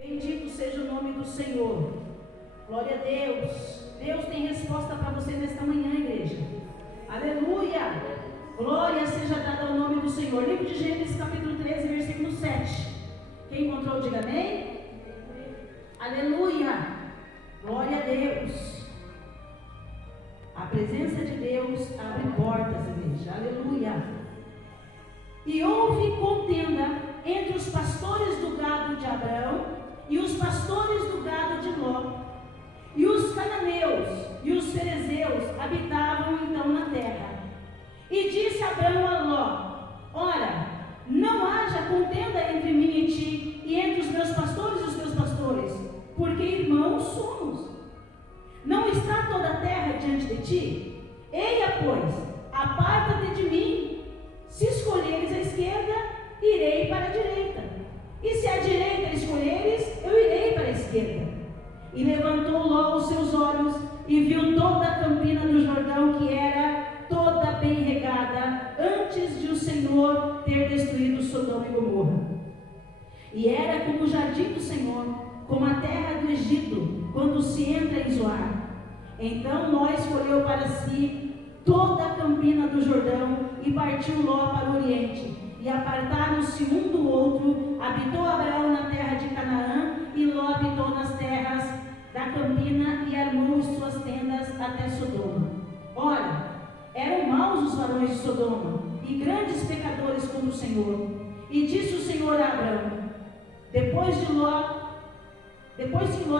Bendito seja o nome do Senhor. Glória a Deus. Deus tem resposta para você nesta manhã, igreja. Aleluia. Glória seja dada ao nome do Senhor. Livro de Gênesis, capítulo 13, versículo 7. Quem encontrou, diga amém. Aleluia. Glória a Deus. A presença de Deus abre portas, igreja. Aleluia. E houve contenda entre os pastores do gado de Abrão e os pastores do gado de Ló. E os cananeus e os ferezeus habitavam então na terra. E disse Abrão a Ló: ora, não haja contenda entre mim e ti, e entre os meus pastores e os teus pastores, porque irmãos somos. Não está toda a terra diante de ti? Eia, pois, aparta-te de mim. Se escolheres a esquerda, irei para a direita, e se a direita escolheres, eu irei para a esquerda. E levantou Ló os seus olhos e viu toda a campina do Jordão, que era toda bem regada, antes de o Senhor ter destruído Sodoma e Gomorra. E era como o jardim do Senhor, como a terra do Egito, quando se entra em Zoar. Então Ló escolheu para si toda a campina do Jordão e partiu Ló para o oriente. E apartaram-se um do outro. Habitou Abraão na terra de Canaã, e Ló habitou nas terras da campina, e armou suas tendas até Sodoma. Ora, eram maus os varões de Sodoma, e grandes pecadores contra o Senhor. E disse o Senhor a Abraão, depois que Ló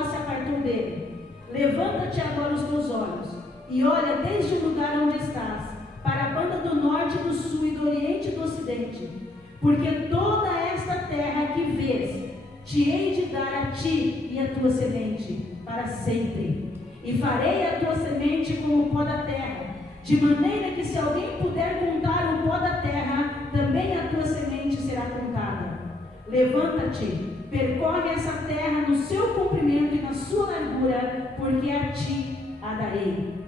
se apartou dele: levanta-te agora os teus olhos, e olha desde o lugar onde estás, para a banda do norte, do sul e do oriente e do ocidente, porque toda esta terra que vês, te hei de dar a ti e a tua semente, para sempre, e farei a tua semente como o pó da terra, de maneira que se alguém puder contar o pó da terra, também a tua semente será contada. Levanta-te, percorre essa terra no seu comprimento e na sua largura, porque a ti a darei.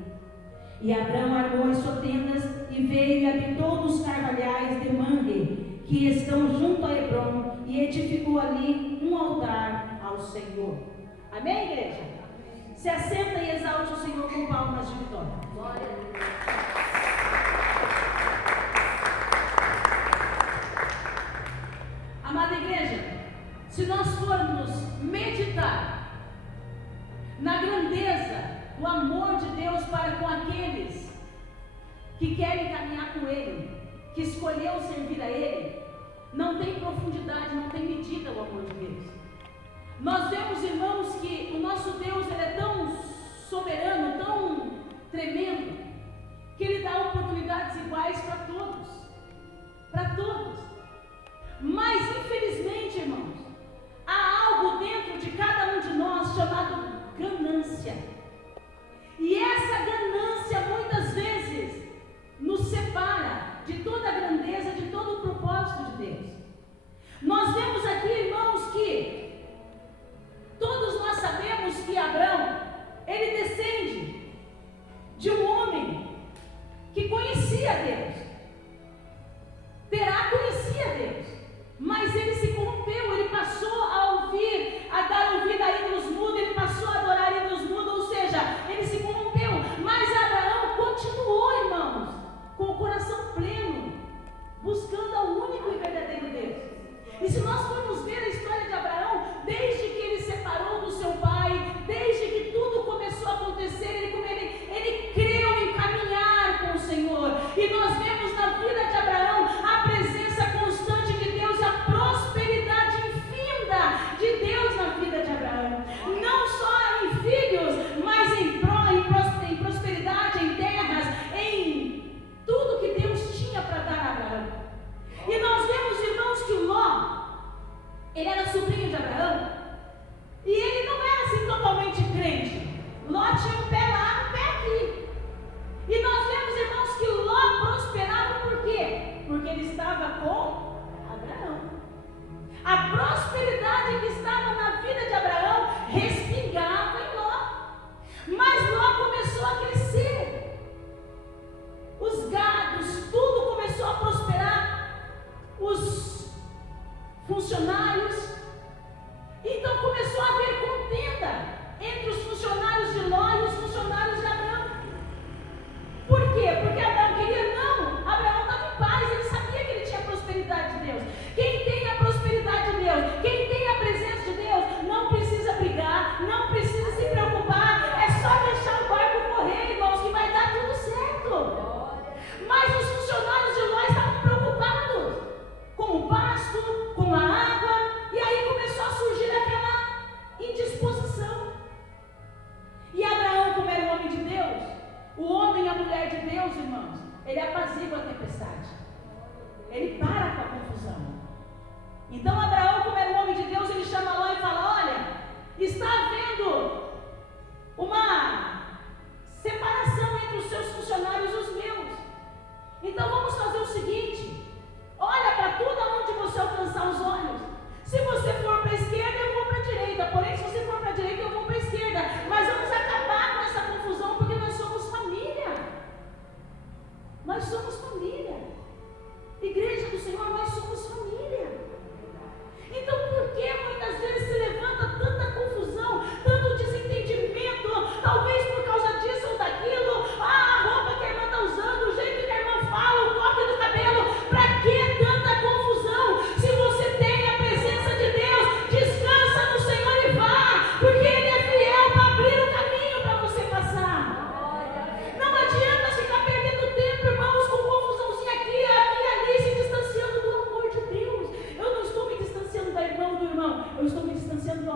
E Abrão armou as suas tendas e veio e habitou nos carvalhais de Mamre, que estão junto a Hebrom, e edificou ali um altar ao Senhor. Amém, igreja? Se assenta e exalte o Senhor com palmas de vitória. Glória a Deus. Amada igreja, se nós formos meditar na grandeza do amor de Deus para com aqueles que querem caminhar com Ele, que escolheu servir a Ele, não tem profundidade, não tem medida o amor de Deus. Nós vemos, irmãos, que o nosso Deus ele é tão soberano, tão tremendo, que Ele dá oportunidades iguais para todos. Para todos. Mas, infelizmente, irmãos, há algo dentro de cada um de nós chamado ganância. E essa ganância muitas vezes nos separa de toda a grandeza, de todo o propósito de Deus. Nós vemos aqui, irmãos, que todos nós sabemos que Abrão, ele descende de um homem que conhecia Deus. Terá conhecia Deus, mas ele se corrompeu, ele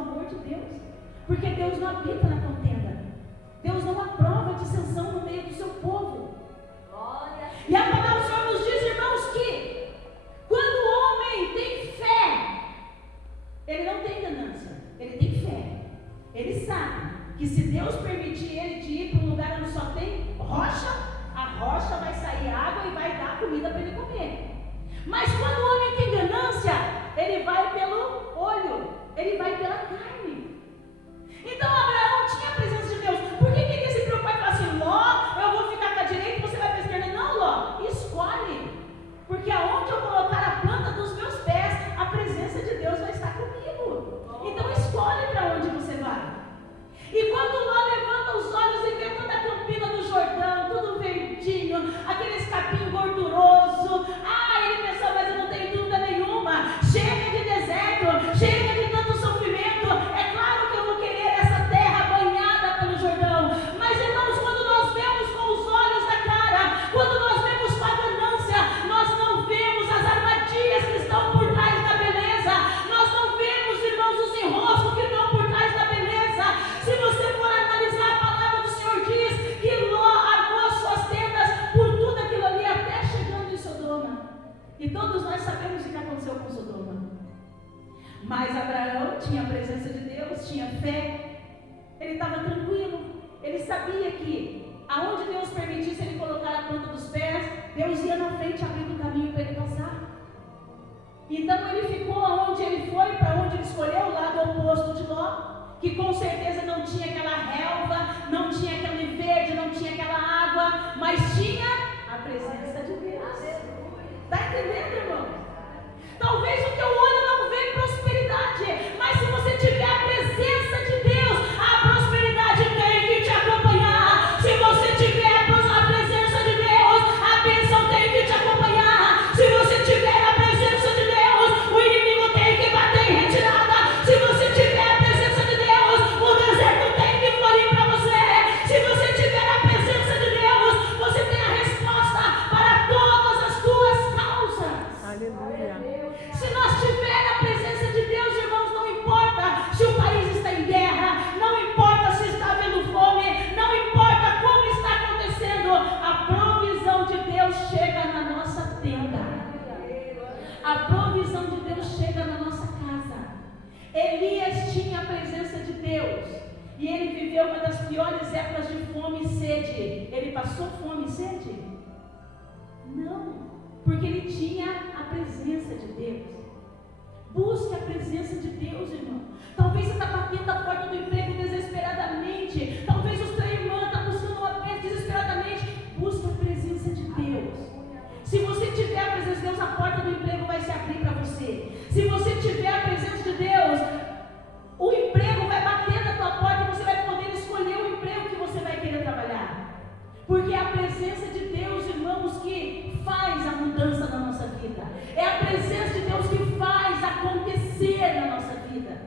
do amor de Deus. Porque Deus não habita na contenda. Deus não aprova dissensão no meio do seu povo. E a palavra do Senhor nos diz, irmãos, que quando o homem tem fé, ele não tem ganância, ele tem fé. Ele sabe que se Deus permitir ele de ir para um lugar onde só tem rocha, a rocha vai sair água e vai dar comida para ele comer. Mas quando o homem tem ganância, ele vai pelo olho, ele vai pela carne. Então Abraão tinha a presença de Deus. Por que ele se preocupar e falar assim, Ló, eu vou ficar com a direita e você vai para a esquerda? Não, Ló, escolhe. Porque aonde eu colocar a planta dos meus pés, a presença de Deus vai estar comigo. Então escolhe para onde você vai. E quando Ló levanta os olhos e vê toda a campina do Jordão, tudo verdinho, aquele capim gorduroso, ele pensou, mas eu não tenho dúvida nenhuma, chega de deserto, chega de tanto sofrimento, é claro que eu vou querer essa terra banhada pelo Jordão. Mas irmãos, quando nós vemos com os olhos da cara, quando nós vemos com a ganância, nós não vemos as armadilhas que estão por trás da beleza, nós não vemos, irmãos, os enroscos que estão por trás da beleza. Se você for analisar, a palavra do Senhor diz que Ló armou suas tendas por tudo aquilo ali, até chegando em Sodoma. E todos nós sabemos o que aconteceu com Sodoma. Mas Abraão tinha a presença de Deus, tinha fé, ele estava tranquilo, ele sabia que aonde Deus permitisse ele colocar a planta dos pés, Deus ia na frente abrindo o caminho para ele passar. Então ele ficou aonde ele foi, para onde ele escolheu, o lado oposto de Ló, que com certeza não tinha aquela relva, não tinha aquele verde, não tinha aquela água, mas tinha a presença de Deus. Está entendendo, irmão? Talvez o teu olho não vê prosperidade, mas se você tiver a presença de Deus, a prosperidade tem que te acompanhar. Se você tiver a presença de Deus, a bênção tem que te acompanhar. Se você tiver a presença de Deus, o inimigo tem que bater em retirada. Se você tiver a presença de Deus, o deserto tem que florir para você. Se você tiver a presença de Deus, você tem a resposta para todas as tuas causas. Aleluia. Se nós tiver a presença de Deus, irmãos, não importa se o país está em guerra, não importa se está havendo fome, não importa como está acontecendo, a provisão de Deus chega na nossa tenda. A provisão de Deus chega na nossa casa. Elias tinha a presença de Deus e ele viveu uma das piores épocas de fome e sede. Ele passou fome e sede? Não, porque ele tinha a presença de Deus. Busque a presença de Deus, irmão. Talvez você está batendo a porta do emprego desesperadamente. Talvez a sua irmã está buscando uma peça desesperadamente. Busque a presença de Deus. Se você tiver a presença de Deus, a porta do emprego vai se abrir para você. Se você tiver a presença de Deus, o emprego vai bater na tua porta e você vai poder escolher o emprego que você vai querer trabalhar. Porque é a presença de Deus, irmãos, que faz a mudança na nossa vida. É a presença de Deus que faz acontecer na nossa vida.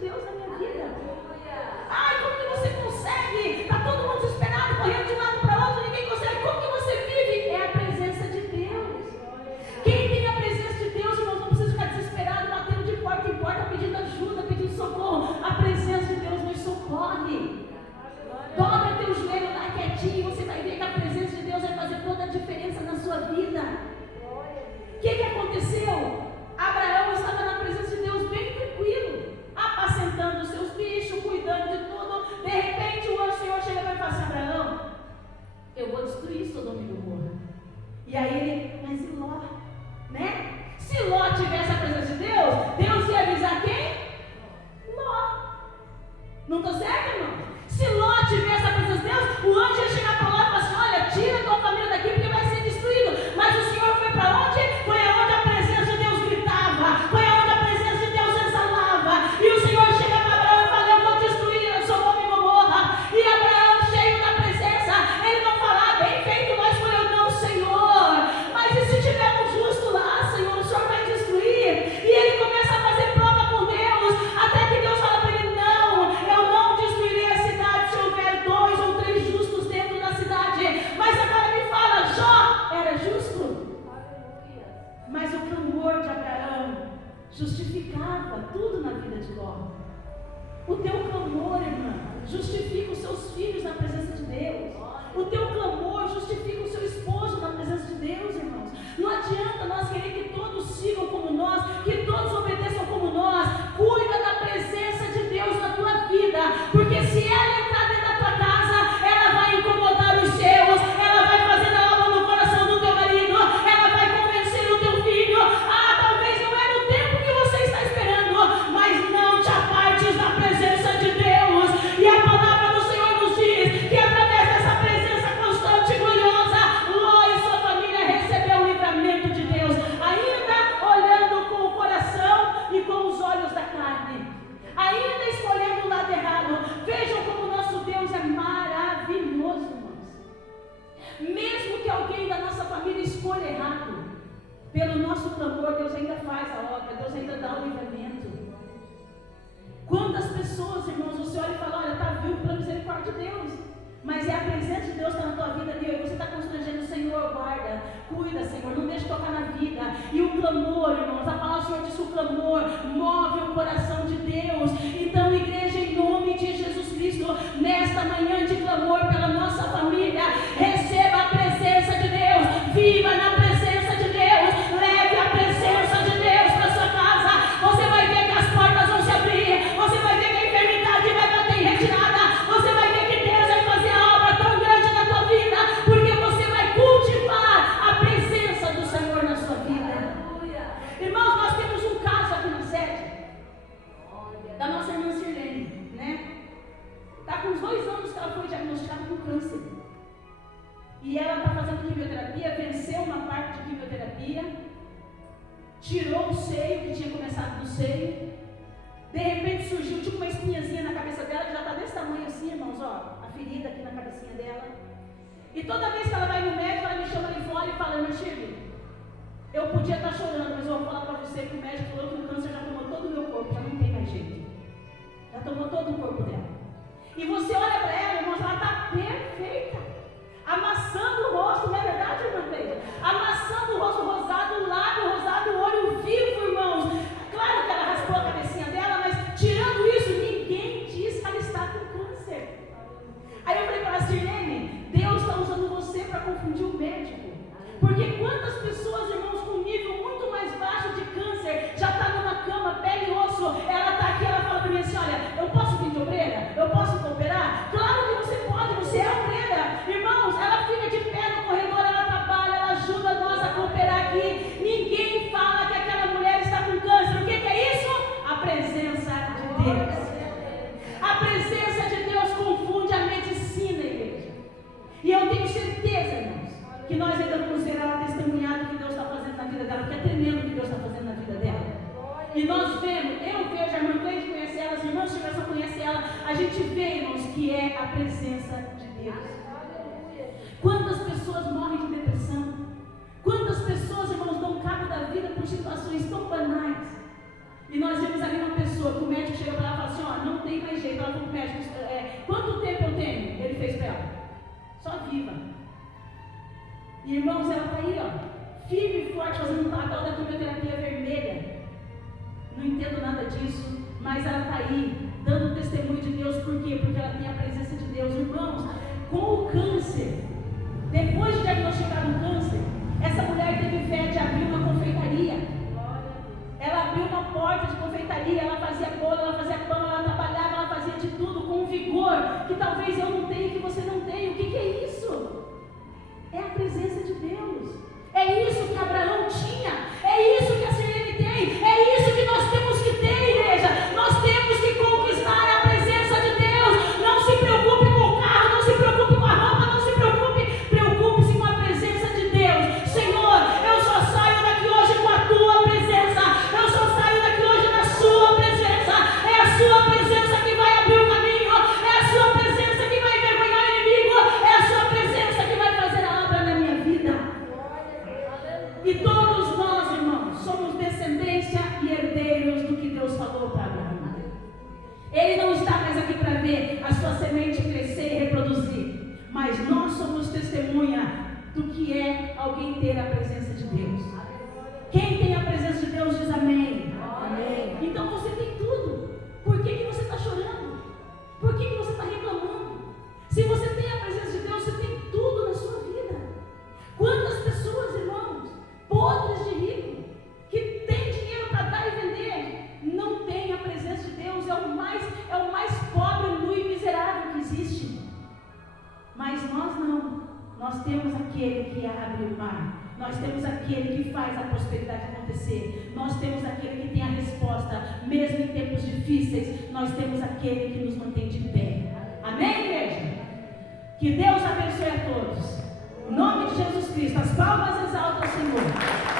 Deus na minha vida. Ai, como que você consegue? Está todo mundo desesperado, correndo de um lado para outro, ninguém consegue. Como que você vive? É a presença de Deus. Quem tem a presença de Deus, irmãos, não precisa ficar desesperado, batendo de porta em porta, pedindo ajuda, pedindo socorro. A presença de Deus nos socorre. Dobra teu joelho lá quietinho, você vai ver que a presença de Deus vai fazer toda a diferença na sua vida. O que aconteceu? Abraão estava na presença de Deus bem tranquilo, apacentando os seus bichos, cuidando de tudo. De repente o Senhor chega para ele e fala assim: Abraão, eu vou destruir Sodoma e Gomorra. E aí ele, mas e Ló? Né? Se Ló tivesse a presença de Deus, Deus ia avisar quem? Ló. Não estou certo, irmão? Se Ló tivesse a presença de Deus, o anjo ia chegar para Ló e falar assim: olha, tira a tua família daqui porque vai ser destruído. Mas o Senhor foi para onde? Foi aonde a presença de Deus gritava, foi aonde a presença de Deus exalava. E o Senhor chega para Abraão e fala: eu vou destruir Sodoma e Gomorra. E Abraão, cheio da presença, ele não fala: bem feito, nós escolhemos, não, Senhor. Mas e se tiver um justo lá, Senhor, o Senhor vai destruir? E ele começa a fazer prova com Deus, até que Deus fala para ele: não, eu não destruirei a cidade se houver 2 ou 3 justos dentro da cidade. Mas agora me fala, Jó era justo? Mas o clamor de Abraão justificava tudo na vida de Ló. O teu clamor, irmã, justifica os seus filhos na presença de Deus. O teu clamor justifica o seu esposo na presença de Deus, irmãos. Não adianta nós querer que todos sigam como nós, que todos obedeçam como nós. Cuida da presença de Deus na tua vida, porque se ela entrar dentro da tua casa, ela vai incomodar os seus, ela vai fazer a obra no coração do teu marido, ela vai convencer o teu filho. Ah, talvez não é no tempo que você está esperando, mas não te apartes da presença de Deus. E a palavra do Senhor nos diz que através dessa presença constante e gloriosa, Ló e sua família recebeu o livramento de Deus, ainda olhando com o coração e com os olhos da carne, ainda escolhendo o lado errado. Vejam como o nosso Deus é maravilhoso, irmãos. Mesmo que alguém da nossa família escolha errado, pelo nosso clamor, Deus ainda faz a obra, Deus ainda dá o livramento. Quantas pessoas, irmãos, você olha e fala: olha, está vivo pela misericórdia de Deus, mas é a presença de Deus que está na tua vida ali, e você está constrangendo: Senhor, guarda, cuida, Senhor, não deixe tocar na vida. E o clamor, irmãos, a palavra do Senhor diz que o clamor move o coração de Deus. Então, igreja, em nome de Jesus Cristo, nesta manhã de clamor pela nossa família, receba a presença de Deus, viva na presença de Deus, leve a presença de Deus para sua casa. Você vai ver que as portas vão se abrir, você vai ver que a enfermidade vai bater em retirada, você vai ver que Deus vai fazer a obra tão grande na tua vida, porque você vai cultivar a presença do Senhor na sua vida. Irmãos, nós temos um caso aqui na sede da nossa irmã Sirlene, né? Está com uns 2 anos que ela foi diagnosticada com câncer. E ela está fazendo quimioterapia, venceu uma parte de quimioterapia, tirou o seio, que tinha começado do seio. De repente surgiu tipo uma espinhazinha na cabeça dela, que já está desse tamanho assim, irmãos, ó, a ferida aqui na cabecinha dela. E toda vez que ela vai no médico, ela me chama ali fora e fala: irmã Shirley, eu podia estar chorando, mas eu vou falar para você que o médico falou que o câncer já tomou todo o meu corpo, já não tem mais jeito. Já tomou todo o corpo dela. E você olha para ela, irmãos, ela está perfeita, amassando o rosto, não é verdade, irmã Cleide? Amassando o rosto, rosado o lábio, rosado o olho vivo, irmãos. Claro que ela raspou a cabecinha dela, mas tirando isso, ninguém diz que ela está com câncer. Aí eu falei para ela: Sirlene, Deus está usando você para confundir o médico. Porque quantas pessoas, irmãos, com nível muito mais baixo de câncer, já está numa cama, pele e osso, ela está aqui, ela fala para mim assim: olha, eu posso vir de obreira? Eu posso cooperar? Claro que você pode, você é obreira. Irmãos, ela fica de pé no corredor, ela trabalha, ela ajuda nós a cooperar aqui. Ninguém fala que aquela mulher está com câncer. O que é isso? A presença de Deus. A presença de Deus confunde a medicina, igreja. E eu tenho certeza, irmãos, que nós ainda vamos ver ela testemunhar o que Deus está fazendo na vida dela, porque é tremendo o que Deus está fazendo na vida dela. E nós vemos, eu vejo, a irmã Cleide conhece ela, as irmãs de Tiverson conhecem ela, a gente vê, irmãos, que é a presença de Deus. Quantas pessoas morrem de depressão? Quantas pessoas, irmãos, dão cabo da vida por situações tão banais? E nós vemos ali uma pessoa que o médico chega para ela e fala assim: médico, quanto tempo eu tenho? Ele fez para ela. Só viva. E irmãos, ela está aí, ó, firme e forte, fazendo a tal da quimioterapia vermelha. Não entendo nada disso, mas ela está aí, dando testemunho de Deus. Por quê? Porque ela tem a presença de Deus. Irmãos, com o câncer, depois de diagnosticar o câncer, essa mulher teve fé de abrir uma confeitaria. Ela abriu uma porta de confeitaria, ela fazia bolo, ela fazia pão, ela trabalhava, ela fazia de tudo com um vigor que talvez eu não tenha, que você não tenha. O que é isso? É a presença de Deus. É isso que Abraão tinha. É isso que a Sirene tem. É isso que nós temos que ter, igreja. Nós temos que conquistar a presença de Deus. Não se preocupe com o carro, não se preocupe com a roupa, não se preocupe-se com a presença de Deus. Senhor, eu só saio daqui hoje com a tua presença. Eu só saio daqui hoje na sua presença. É a sua presença que vai abrir o caminho. É a sua presença que vai envergonhar o inimigo. É a sua presença que vai fazer a obra na minha vida. E todos nós, irmãos, somos descendência e herdeiros do que Deus falou para Abraão. Ele não está mais aqui para ver a sua semente crescer e reproduzir, mas nós somos testemunha do que é alguém ter a presença de Deus. Quem tem a presença de Deus diz amém. Amém. Então você tem tudo. Por que você está chorando? Por que você está reclamando? Se você tem a presença de Deus, você tem tudo na sua vida. Quantas pessoas, irmãos, podres de rico, que tem dinheiro para dar e vender, não tem a presença de Deus, é o mais pobre, nu e miserável que existe. Mas nós não. Nós temos aquele que abre o mar. Nós temos aquele que faz a prosperidade acontecer. Nós temos aquele que tem a resposta, mesmo em tempos difíceis. Nós temos aquele que nos mantém de pé. Amém, igreja? Que Deus abençoe a todos. Em nome de Jesus Cristo, as palmas exaltam ao Senhor.